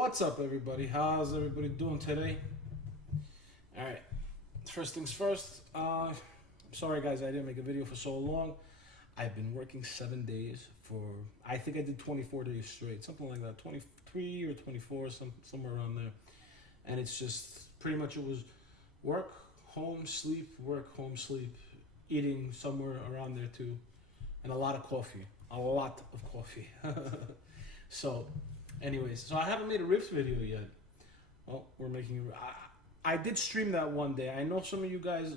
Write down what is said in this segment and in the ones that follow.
What's up, everybody? How's everybody doing today? All right. First things first. I'm sorry, guys, I didn't make a video for so long. I've been working 7 days for, I think I did 24 days straight, something like that, 23 or 24, somewhere around there. And it's just pretty much it was work, home, sleep, work, home, sleep, eating somewhere around there too, and a lot of coffee, So, anyways, so I haven't made a riffs video yet. Well, we're making it. I did stream that one day. I know some of you guys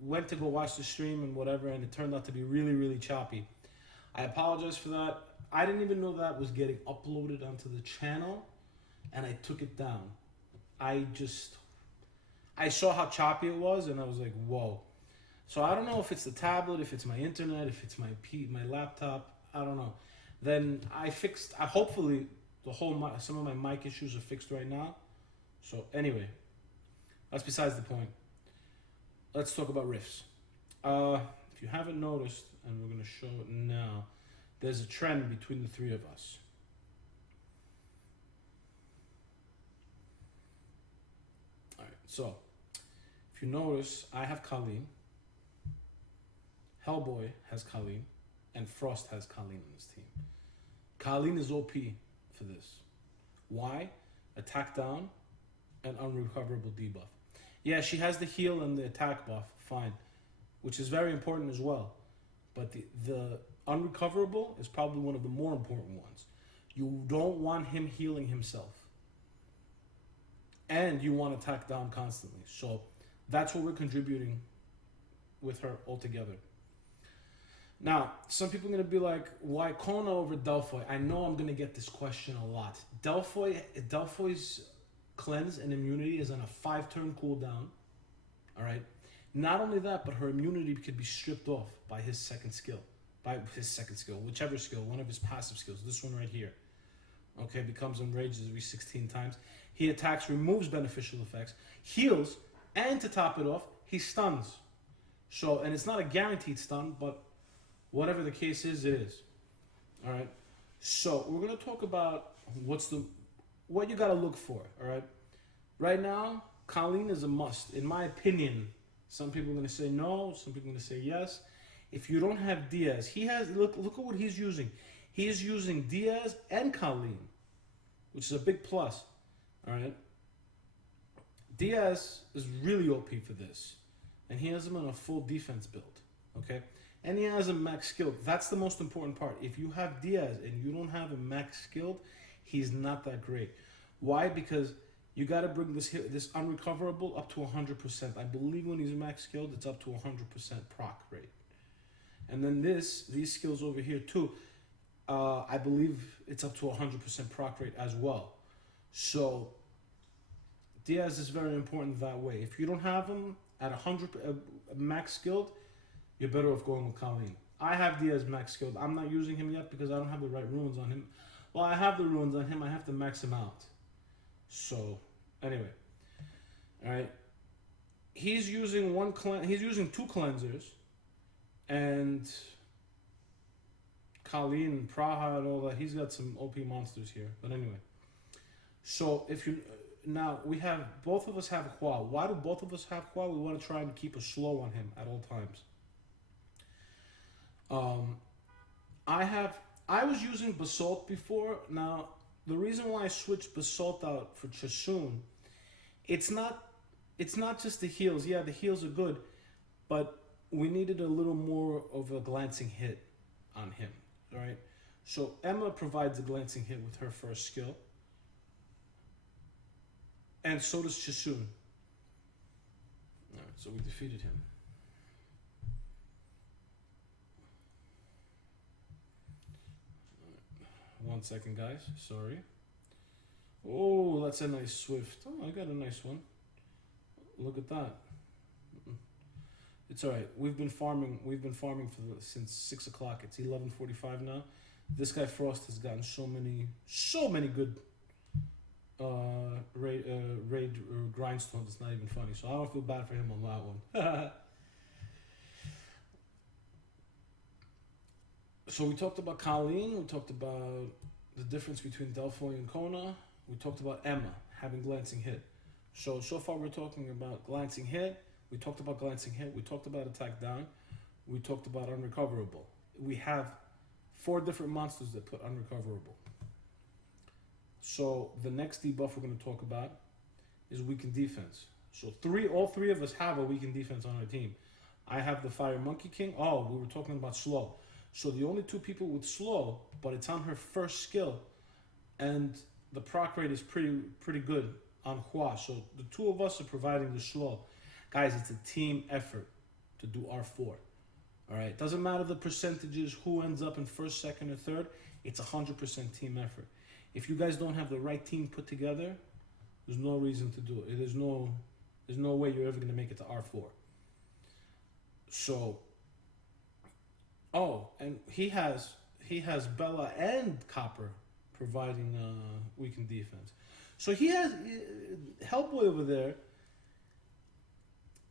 went to go watch the stream and whatever, and it turned out to be really, really choppy. I apologize for that. I didn't even know that was getting uploaded onto the channel, and I took it down. I saw how choppy it was, and I was like, whoa. So I don't know if it's the tablet, if it's my internet, if it's my laptop. I don't know. Then I fixed. Hopefully, some of my mic issues are fixed right now. So anyway, that's besides the point. Let's talk about riffs. If you haven't noticed, and we're gonna show it now, there's a trend between the three of us. All right. So if you notice, I have Colleen. Hellboy has Colleen, and Frost has Colleen on his team. Colleen is OP for this. Why? Attack down and unrecoverable debuff. Yeah, she has the heal and the attack buff, fine, which is very important as well. But the unrecoverable is probably one of the more important ones. You don't want him healing himself. And you want attack down constantly. So that's what we're contributing with her altogether. Now, some people are going to be like, why Kona over Delphoy? I know I'm going to get this question a lot. Delphoy's cleanse and immunity is on a 5-turn cooldown. All right. Not only that, but her immunity could be stripped off by his second skill. Whichever skill, one of his passive skills. This one right here. Okay, becomes enraged every 16 times. He attacks, removes beneficial effects, heals, and to top it off, he stuns. So, and it's not a guaranteed stun, but whatever the case is, it is. All right. So we're gonna talk about what you gotta look for. All right. Right now, Colleen is a must, in my opinion. Some people are gonna say no. Some people are gonna say yes. If you don't have Diaz, he has. Look at what he's using. He is using Diaz and Colleen, which is a big plus. All right. Diaz is really OP for this, and he has him on a full defense build. Okay. And he has a max skilled. That's the most important part. If you have Diaz and you don't have a max skilled, he's not that great. Why? Because you got to bring this unrecoverable up to 100%. I believe when he's max skilled, it's up to 100% proc rate. And then these skills over here too, I believe it's up to 100% proc rate as well. So Diaz is very important that way. If you don't have him at 100 max skilled, you're better off going with Colleen. I have Diaz max skilled. I'm not using him yet because I don't have the right runes on him. Well, I have the runes on him. I have to max him out. So, anyway. All right. He's using two cleansers. And Colleen and Praha and all that. He's got some OP monsters here. But anyway. So, now, both of us have Hua. Why do both of us have Hua? We want to try and keep a slow on him at all times. I was using Basalt before. Now, the reason why I switched Basalt out for Chasun, it's not just the heals. Yeah, the heals are good, but we needed a little more of a glancing hit on him. All right. So Emma provides a glancing hit with her first skill, and so does Chasun. All right. So we defeated him. 1 second, guys. Sorry. Oh, that's a nice Swift. Oh, I got a nice one. Look at that. It's all right. We've been farming since 6 o'clock. It's 11:45 now. This guy Frost has gotten so many good raid grindstones. It's not even funny. So I don't feel bad for him on that one. So we talked about Colleen, we talked about the difference between Delphoy and Kona. We talked about Emma having glancing hit. So far we're talking about glancing hit. We talked about glancing hit. We talked about attack down. We talked about unrecoverable. We have 4 different monsters that put unrecoverable. So the next debuff we're going to talk about is weakened defense. So all three of us have a weakened defense on our team. I have the Fire Monkey King. Oh, we were talking about slow. So the only 2 people with slow, but it's on her first skill, and the proc rate is pretty good on Hua. So the 2 of us are providing the slow. Guys, it's a team effort to do R4. All right, doesn't matter the percentages, who ends up in first, second, or third. It's 100% team effort. If you guys don't have the right team put together, there's no reason to do it. There's no way you're ever going to make it to R4. So, and he has Bella and Copper providing weakened defense. So he has Hellboy over there.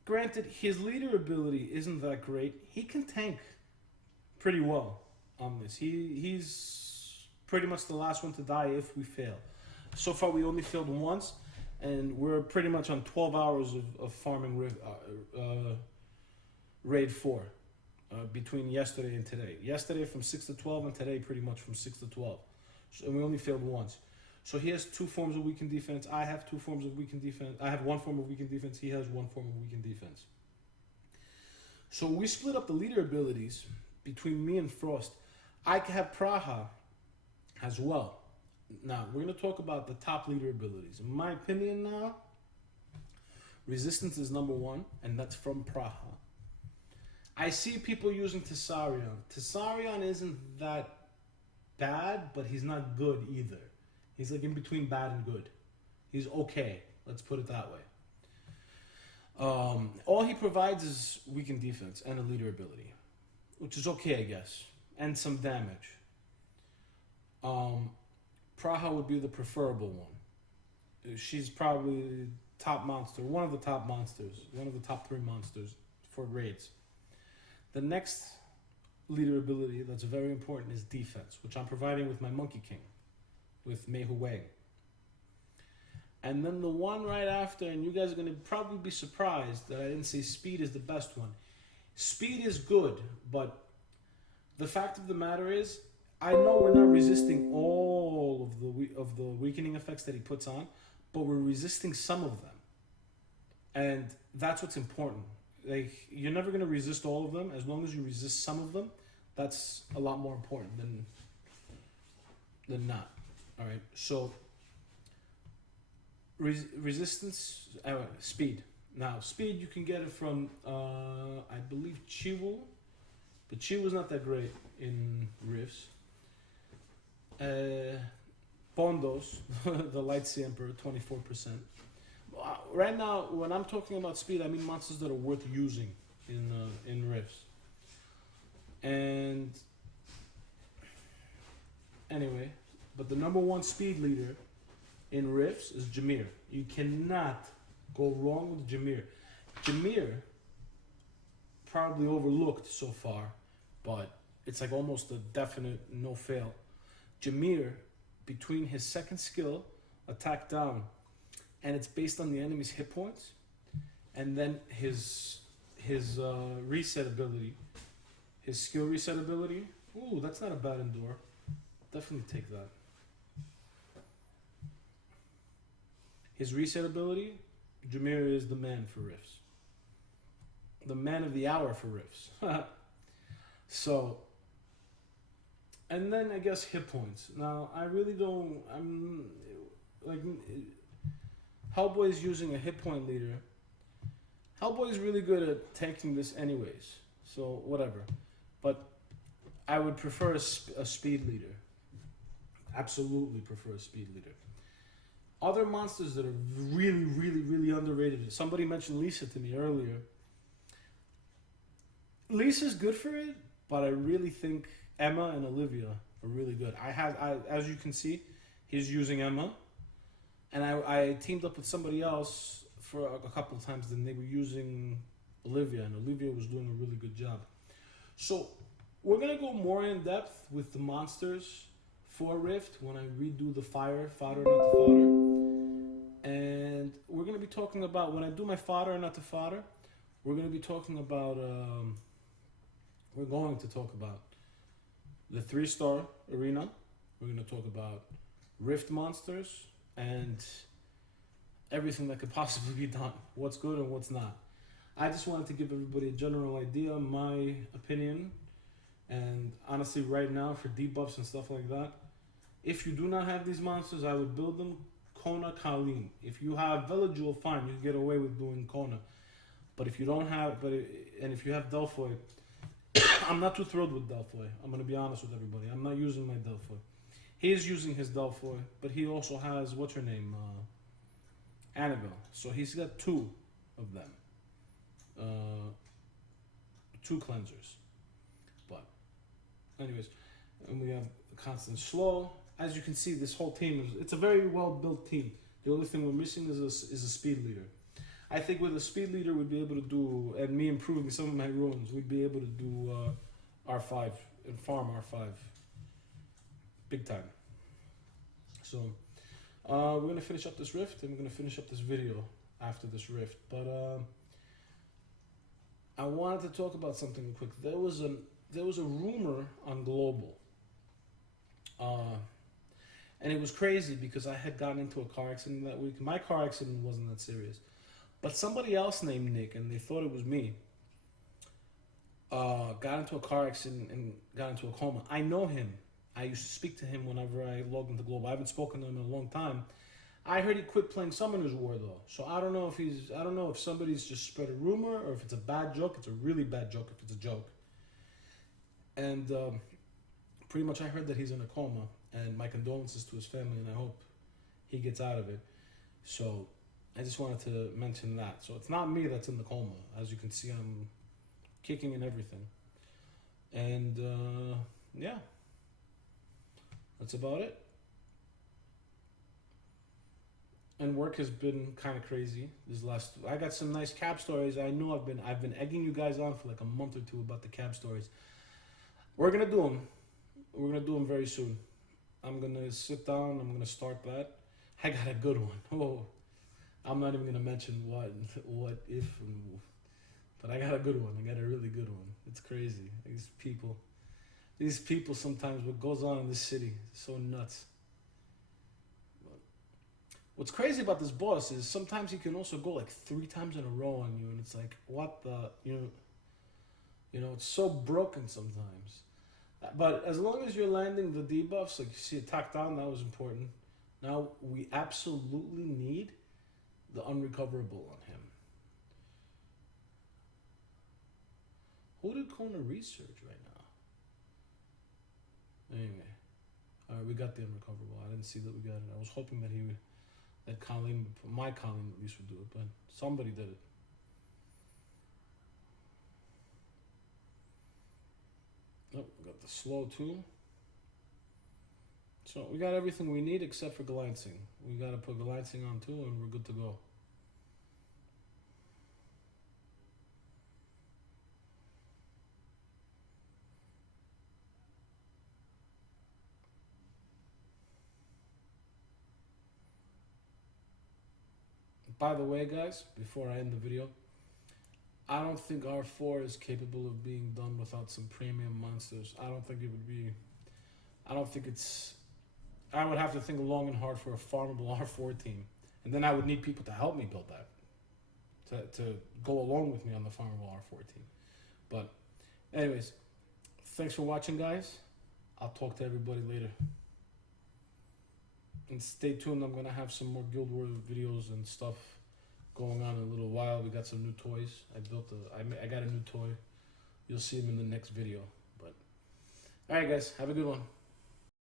Granted, his leader ability isn't that great. He can tank pretty well on this. He's pretty much the last one to die if we fail. So far, we only failed once, and we're pretty much on 12 hours of farming Raid 4 between yesterday and today. Yesterday from 6 to 12, and today pretty much from 6 to 12. So we only failed once. So he has 2 forms of weakened defense. I have 2 forms of weakened defense. I have 1 form of weakened defense. He has 1 form of weakened defense. So we split up the leader abilities between me and Frost. I have Praha as well. Now, we're going to talk about the top leader abilities. In my opinion now, Resistance is number 1, and that's from Praha. I see people using Tessarion. Tessarion isn't that bad, but he's not good either. He's like in between bad and good. He's okay. Let's put it that way. All he provides is weakened defense and a leader ability, which is okay, I guess, and some damage. Praha would be the preferable one. She's probably top monster, one of the top monsters, one of the top 3 monsters for raids. The next leader ability that's very important is defense, which I'm providing with my Monkey King, with Mei Huang. And then the one right after, and you guys are going to probably be surprised that I didn't say speed is the best one. Speed is good, but the fact of the matter is, I know we're not resisting all of the weakening effects that he puts on, but we're resisting some of them. And that's what's important. Like, you're never going to resist all of them. As long as you resist some of them, that's a lot more important than not. All right, so resistance, speed. Now, speed, you can get it from, I believe, Chiwu, but Chiwu's not that great in Rifts. Pondos, the Light Sea Emperor, 24%. Right now, when I'm talking about speed, I mean monsters that are worth using in Rifts. And anyway, but the number 1 speed leader in Rifts is Jameer. You cannot go wrong with Jameer. Jameer, probably overlooked so far, but it's like almost a definite no fail. Jameer, between his second skill, attack down, and it's based on the enemy's hit points, and then his reset ability, his skill reset ability. Ooh, that's not a bad endure. Definitely take that. His reset ability, Jameer is the man for Rifts. The man of the hour for Rifts. So, and then I guess hit points. Now, I really don't, I'm like, Hellboy is using a hit point leader. Hellboy is really good at tanking this anyways, so whatever. But I would prefer a speed leader. Absolutely prefer a speed leader. Other monsters that are really, really, really underrated. Somebody mentioned Lisa to me earlier. Lisa's good for it, but I really think Emma and Olivia are really good. As you can see, he's using Emma. And I teamed up with somebody else for a couple of times, then they were using Olivia, and Olivia was doing a really good job. So we're going to go more in depth with the monsters for Rift when I redo the fodder not the fodder. And we're going to be talking about, when I do my fodder not the fodder, we're going to be talking about, we're going to talk about the 3-star arena. We're going to talk about Rift monsters and everything that could possibly be done. What's good and what's not. I just wanted to give everybody a general idea, my opinion. And honestly, right now, for debuffs and stuff like that, if you do not have these monsters, I would build them Kona Kalim. If you have Villagewell, fine, you can get away with doing Kona. But if you don't have, and if you have Delphoid, I'm not too thrilled with Delphoid. I'm going to be honest with everybody. I'm not using my Delphoid. He is using his Delphoid, but he also has, what's her name? Annabelle. So he's got 2 of them. 2 cleansers. But, anyways, and we have constant slow. As you can see, this whole team it's a very well built team. The only thing we're missing is a speed leader. I think with a speed leader, we'd be able to do, and me improving some of my runes, we'd be able to do R5 and farm R5 big time. So we're gonna finish up this rift, and we're gonna finish up this video after this rift. But I wanted to talk about something quick. There was a rumor on Global. And it was crazy because I had gotten into a car accident that week. My car accident wasn't that serious. But somebody else named Nick, and they thought it was me, got into a car accident and got into a coma. I know him. I used to speak to him whenever I logged into Global. I haven't spoken to him in a long time. I heard he quit playing Summoner's War though. So I don't know if somebody's just spread a rumor or if it's a bad joke. It's a really bad joke if it's a joke. And pretty much I heard that he's in a coma. And my condolences to his family, and I hope he gets out of it. So I just wanted to mention that. So it's not me that's in the coma. As you can see, I'm kicking and everything. And yeah, that's about it. And work has been kind of crazy. I got some nice cab stories. I know I've been egging you guys on for like a month or 2 about the cab stories. We're gonna do them. We're gonna do them very soon. I'm gonna sit down. I'm gonna start that. I got a good one. Oh, I'm not even gonna mention what if, but I got a good one. I got a really good one. It's crazy. These people sometimes, what goes on in this city is so nuts. But what's crazy about this boss is sometimes he can also go like 3 times in a row on you, and it's like, what the, you know, it's so broken sometimes. But as long as you're landing the debuffs, like you see attack down, that was important. Now we absolutely need the unrecoverable on him. Who did Kona research right now? Anyway, all right, we got the unrecoverable. I didn't see that we got it. I was hoping that my Colleen at least would do it, but somebody did it. Oh, we got the slow too. So we got everything we need except for glancing. We got to put glancing on too, and we're good to go. By the way, guys, before I end the video, I don't think R4 is capable of being done without some premium monsters. I don't think it would be... I would have to think long and hard for a farmable R4 team. And then I would need people to help me build that. To go along with me on the farmable R4 team. But anyways, thanks for watching, guys. I'll talk to everybody later. And stay tuned. I'm going to have some more Guild Wars videos and stuff going on in a little while. We got some new toys. I got a new toy. You'll see them in the next video. But all right, guys, have a good one.